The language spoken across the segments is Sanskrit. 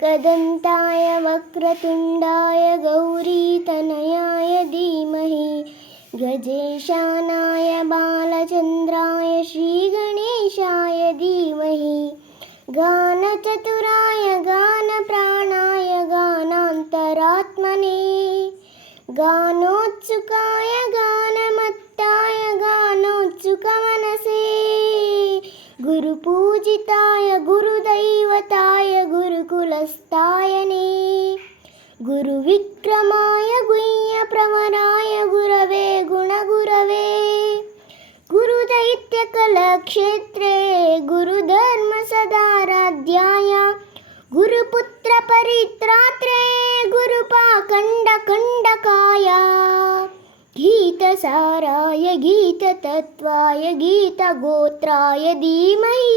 कदन्ताय वक्रतुण्डाय गौरीतनयाय धीमहि गजेशानाय बालचन्द्राय श्रीगणेशाय धीमहि गानचतुराय गानप्राणाय गानान्तरात्मने गानोत्सुकाय వస్తాయని గురు విక్రమాయ గుయ్య ప్రమరాయ గురవే గుణగురవే గురు దైత్య కళక్షేత్రే గురుధర్మ సదారాధ్యాయ గురుపుత్ర పరిత్రాత్రే గురుపాఖండ ఖండకాయ గీతసారాయ గీతతత్వాయ గీతగోత్రాయ ధీమహి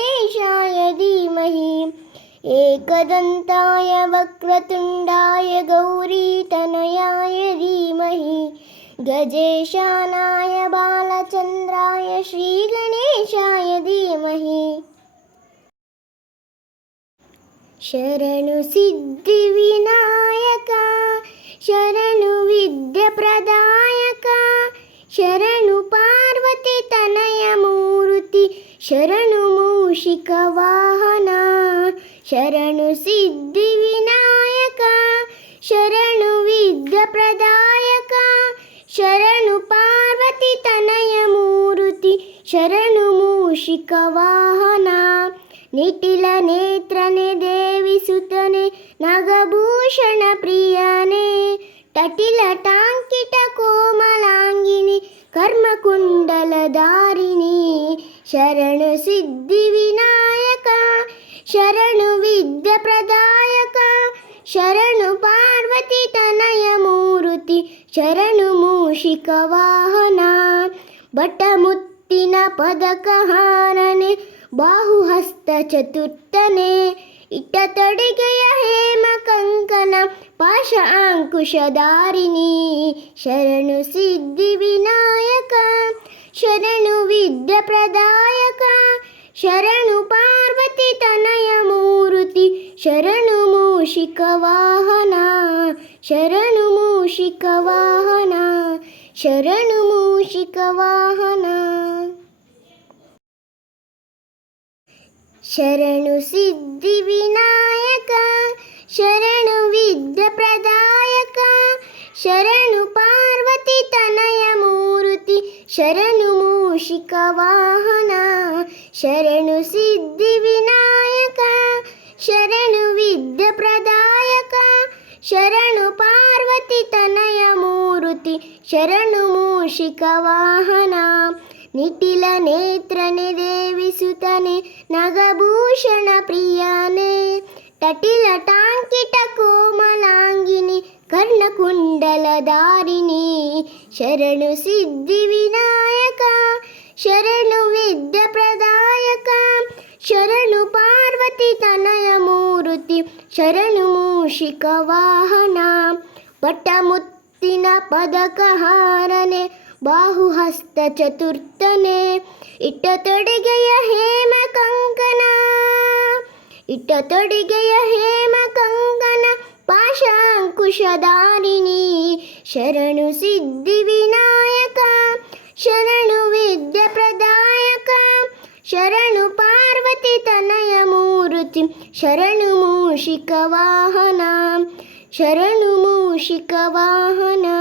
एकदन्ताय वक्रतुण्डाय गौरी धीमहि गजेशानाय बालचन्द्राय श्रीगणेशाय धीमहि शरणुसिद्धिविनायक शरणुपार्वतितनयमूर्ति शरणुमूषिकवाहना ಶರಣು ಸಿದ್ಧಿ ವಿನಾಯಕ ಶರಣು ವಿದ್ಯ ಪ್ರದಾಯಕ ಶರಣು ಪಾರ್ವತಿ ತನಯ ಮೂರುತಿ ಶರಣು ಮೂಷಿಕ ವಾಹನ ನಿಟಿಲ ನೇತ್ರನೆ ಸುತನೆ ನಗಭೂಷಣ ಪ್ರಿಯನೇ ಟಟಿಲ ಟಾಂಕಿಟ ಕೋಮಲಾಂಗಿನಿ ಕರ್ಮಕುಂಡಲ ದಾರಿಣಿ ಶರಣು ಸಿದ್ಧಿ ವಿನಾಯಕ ಶರಣು ವಿದ್ಯ ಪ್ರದಾಯಕ ಶರಣು ಪಾರ್ವತಿ ತನಯ ಮೂರ್ತಿ ಶರಣುಮೂಷಿ ಕಾಹ ಬಟ ಮುದಕಹೇ ಬಾಹುಹಸ್ತ ಚತುರ್ಥನೆ ಇಟತೇಮ ಪಾಶಂಕುಶ ಅಂಕುಶಧಾರಿಣಿ ಶರಣು ಸಿದ್ಧಿ ವಿರಣುವಿ ಪ್ರಯಕ ಶರಣು शरणमूषिकवाहना शरणमूषिकवाहना शरणमूषिकवाहना शरणुसिद्धिविनायक शरणुविद्यप्रदायक शरणुपार्वतितनयमूर्ति शरणुमूषिकवाहना शरणुसिद्धिविना ప్రదాయక శరణు పార్వతి తనయమూర్తి శరణు మూషిక వాహన నిటిల నేత్రనే దేవిసుతనే నగభూషణ ప్రియానే తటిల టాంకిట కోమలాంగిని కర్ణకుండల దారిని శరణు సిద్ధి వినాయ ಶರಣಮೂಷಿಕವಾಹನ ಪಟಮುತ್ತಿನ ಪದಕಹಾರನೆ ಬಾಹುಹಸ್ತ ಚತುರ್ಥನೆ ಇಟ್ಟ ತೊಡಿಗೆಯ ಹೇಮ ಕಂಕನ ಇಟ್ಟ ತೊಡಿಗೆಯ ಹೇಮ ಕಂಕನ ಪಾಶಾಂಕುಶಧಾರಿಣಿ ಶರಣು ಸಿದ್ಧಿ ವಿನಾಯಕ ಶರಣು ವಿದ್ಯ ಪ್ರದಾಯಕ ಶರಣ स्तुतिं शरणुमूषिकवाहना शरणुमूषिकवाहना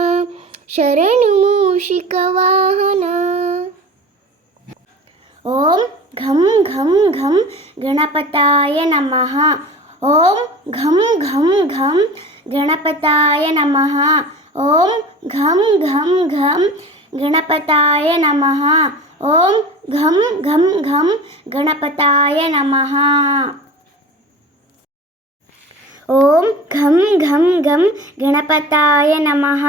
शरणुमूषिकवाहना ॐ घं घं घं गणपताय नमः ॐ घं घं घं गणपताय नमः ॐ घं घं घं गणपताय नमः ॐ घं घं घं गणपताय नमः ओम घम घम घम गणपताय नमः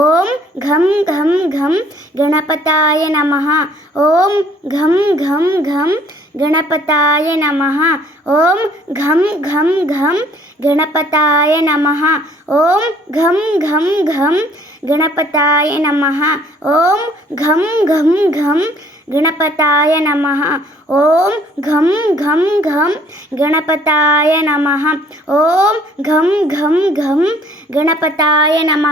ओम घम घम घम गणपताय नमः ओम घम घम घम गणपताय नमः ओम घम घम घम गणपताय नमः ओम घम घम घम गणपताय नमः ओम घम घम घम గణపతాయ నమ ఓం ఘం ఘం ఘం గణపతాయ నమ ఓం ఘం ఘం ఘం గణపతాయ నమ